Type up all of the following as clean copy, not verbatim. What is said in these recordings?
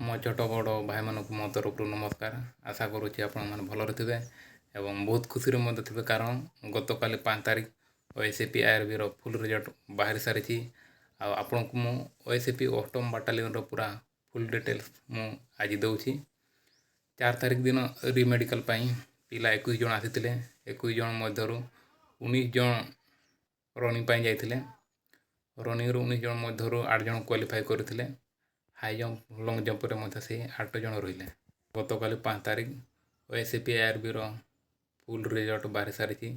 मो छोट बड़ भाई मानक मो तरफ नमस्कार। आशा करुँच आपण मैंने भलरे थे एवं बहुत खुशी थे कारण गत काली 5 तारिख ओएसएपी आईआरबी फुल रिजल्ट बाहरी सारी आपण को मु ओएसएपी अष्टम बाटालियन पूरा फुल डिटेल्स मु आज दूसरी 4 तारिख दिन रिमेडिकल पिला 21 जन आसी 21 जन मध्य 19 जन रनिंग जाते रनिंग 19 जन मध्य 8 जन क्वालिफाई करते हाई जंप लंग जंप से 8 जन रही गत काली 5 तारिख ओएसएपी आईआरबी फुल रिजल्ट बाहरी सारी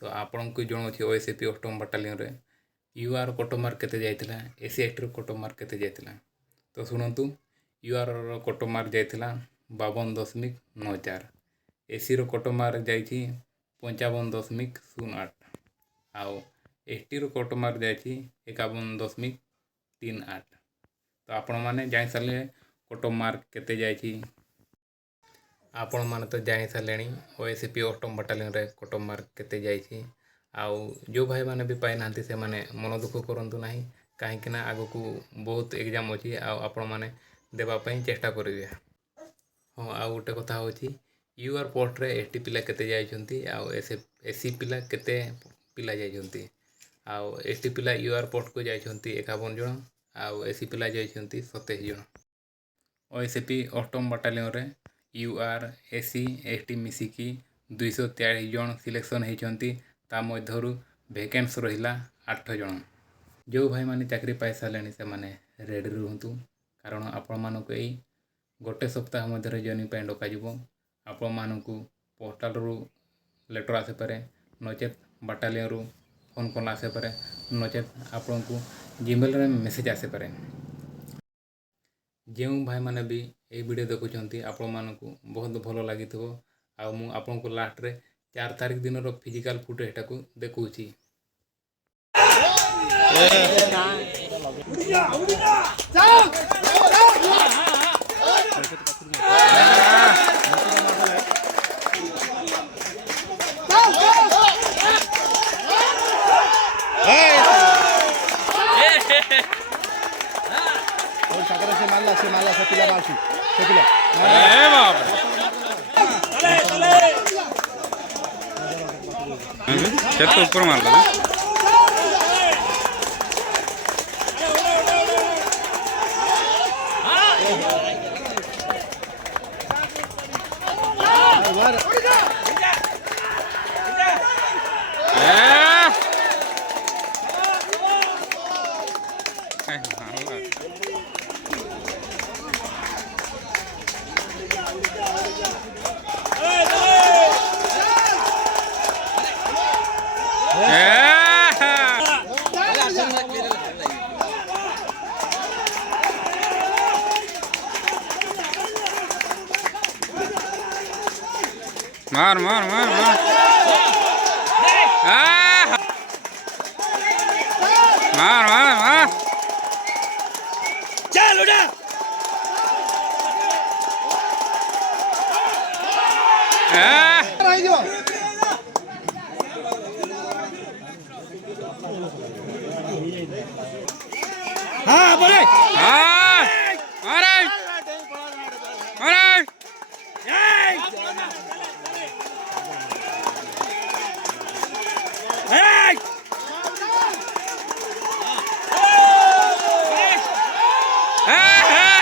तो आपण को जनाऊँ ओएसएपी अष्टम बाटालियन यूआर कट मार्क केते जाइतिला एसीआईटी कट मार्क केते जाइतिला तो शुणु यूआर कट मार्क जाइतिला 52.94 एसी कट मार्क जाइछि 55.08 आउ एसटी कट मार्क जाइछि 51.38 तो आपण माने जानि सारे कट मार्क केते जाइछि आपण माने तो जानि सारे ओएसएपी अष्टम बाटालियन रे कट मार्क केते जाइछि आउ जो भाई माने भी पाई नांती से माने मन दुख करंतु नाही कहीं ना आगो को बहुत एग्जाम अच्छी आपण माने देबा पई चेष्टा करिवे। हाँ आ गोटे कथा होची यूआर पोस्ट रे एसटी पिला केते जाइछंती आउ एसी पिला केते पिला जाइछंती आउ एसटी पिला यूआर पोस्ट को जाइछंती 51 जन आउ एसी पिला जाइछंती 27 जन। ओएसएपी अष्टम बाटालियन रे यूआर एसी एसटी मिसिकी 243 जन सिलेक्शन होइछंती ता मध्यरु वैकेंस रहिला 8 जन। जो भाई माने चाकरी पाई सारे से माने रेडी रुहतु कारण आपण मानक यही गोटे सप्ताह मध्य जॉइनिंग पे डक आपण मानक पोस्टाल रु लेटर आसे पारे नचेत बाटालियन रु फोन कॉल आसे पारे नचेत आपण को जीमेल रे मेसेज आसे पारे। जो भाई माने भी ये वीडियो देखुंत आपण मानक बहुत भल लगी आ मु आपन को लास्ट रे 4 तारिख दिन रो फिजिकल फुटेज को देखुची। से माला से पिला मारती से पिला ए बाप छत ऊपर मार लो मार मार मार मार मार मार मार चल उड़ा हाँ बोले हाँ अरे अरे Hey!